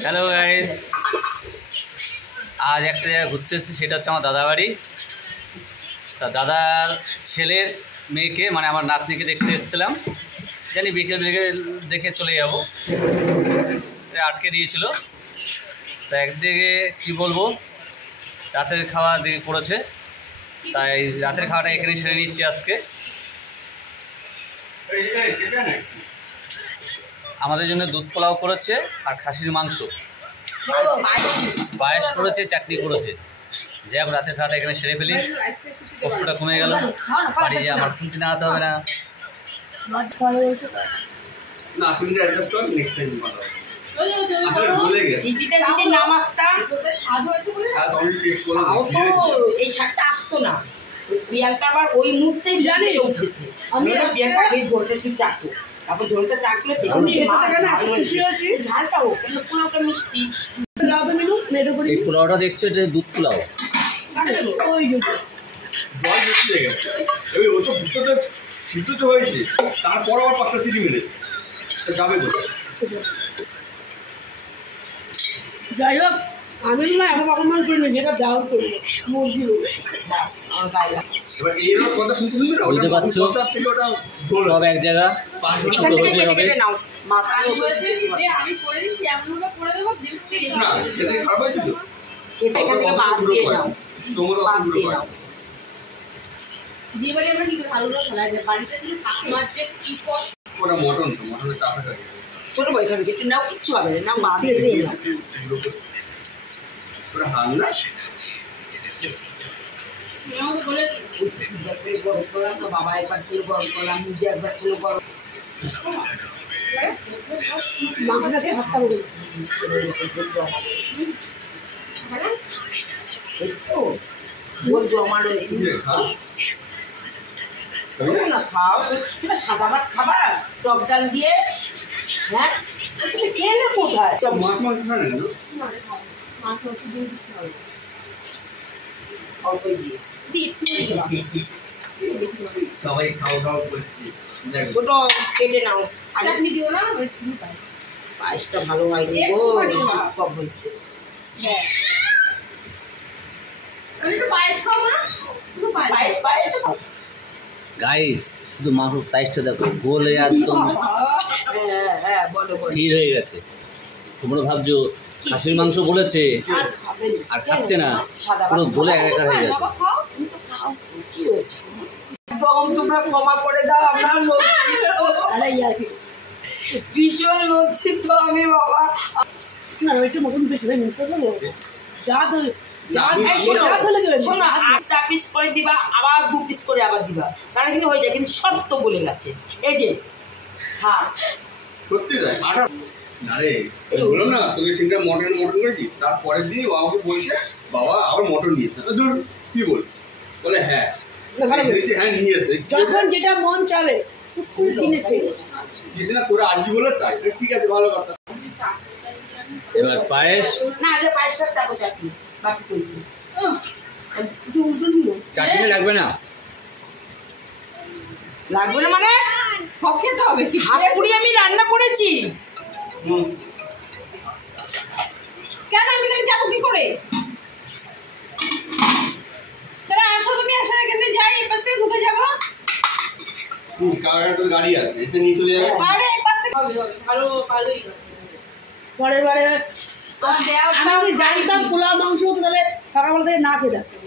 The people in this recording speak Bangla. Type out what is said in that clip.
হ্যালো গাইস, আজ একটা জায়গায় ঘুরতে এসেছি, সেটা হচ্ছে আমার দাদা বাড়ি। তা দাদার ছেলের মেয়েকে মানে আমার নাতনিকে দেখতে এসেছিলাম। জানি বিকেল দেখে চলে যাব, আটকে দিয়েছিল। তা একদিকে কি বলবো, রাতের খাওয়া দিকে করেছে, তাই রাতের খাওয়াটা এখানে সেরে নিচ্ছি আজকে। আমাদের জন্য দুধ পোলাও করেছে আর খাসির মাংস, পায়েস করেছে, চাটনি করেছে। যাই হোক, রাতের খাওয়াটা এখানে সেরে ফেলি, কষ্টটা কমে গেল। বাড়ি যে আমার খুঁটি নাড়াতে হবে না। এই শাকটা আসতো না, প্রিয়াঙ্কা আবার ওই মুহূর্তেই উঠেছে। ঝোলটা একটু চাকু, তারপর ঝোলটা চাকলো, ঝালটা পোলাওটা মিষ্টি। এই পোলাওটা দেখছো, এটা দুধ পোলাও। সিদ্ধ তো হয়েছে, তারপর আবার 5টা সিটি মেরেছে, যাবে কোথায়? যাই হোক, আমি না এখন অপমান করিনি, যেটা যাওয়ার করি মুরগি। বুঝতে পারছো, সব এক জায়গা। ছোট বই এখানে একটু নাও, কিচ্ছু হবে না, বাদ দিয়ে নাও। বাবা একবার তুলে গরম করলাম, নিজে একবার তুলে গরম মাংসটাকে হাতটা বলে জমা রয়েছে। খাও, তুমি সাদা ভাত খাবা টক ডাল দিয়ে? হ্যাঁ, তুমি খেলে কোথায়? সবাই খাও খাও করছি, ছোট কেটে নাও। চাটনি দিও না, পায়েসটা ভালো হয়নি গো, কম হয়েছে। গাইস, শুধু মাংসের সাইজটা দেখো, গোলে একদম ক্ষীর হয়ে গেছে। তোমরা ভাবছো খাসির মাংস বলেছে আর খাচ্ছে না, পুরো গোলে একাকার হয়ে গেছে। তোমরা ক্ষমা করে দাও, আমরা লজ্জিত, ভীষণ লজ্জিত আমি বাবা। না ওইটা মতন বেশি নিতে পারবো যা পিস করে দিবা, আবার 2 পিস করে আবার দিবা, তাহলে কিন্তু হয়ে যায়। কিন্তু সব তো বলে গেছে, এই যে হ্যাঁ সত্যি তাই। আরে বললাম না তুমি সিনটা মটন করেছি, তারপরের দিনই বাবাকে বলছে বাবা আবার মটন নিয়েছে। ধর কি বলে হ্যাঁ হ্যাঁ নিয়ে এসে, যখন যেটা মন চাবে কিনে খেয়ে যেটা তোরা আজকে বলে তাই ঠিক আছে, ভালো কথা। এবার পায়েস, না আগে পায়েসটা দেখো, চাটনি বাকি কইছি। চাটনি লাগবে না, লাগবে না মানে সব খেতে হবে। হাতে পুরি আমি রান্না করেছি। কেন আমি এখানে যাবো কি করে? তাহলে আসো তুমি, একসাথে এখানে যাই, এই পাশ থেকে ঢুকে যাবো। কার গাড়ি আছে, এসে নিয়ে চলে যাবে। আরে এই পাশ থেকে ভালো ভালোই পরের বারে আমি যদি জানতাম পোলাও মাংস হতো, তাহলে সকালবেলা থেকে না খেয়ে থাকতাম।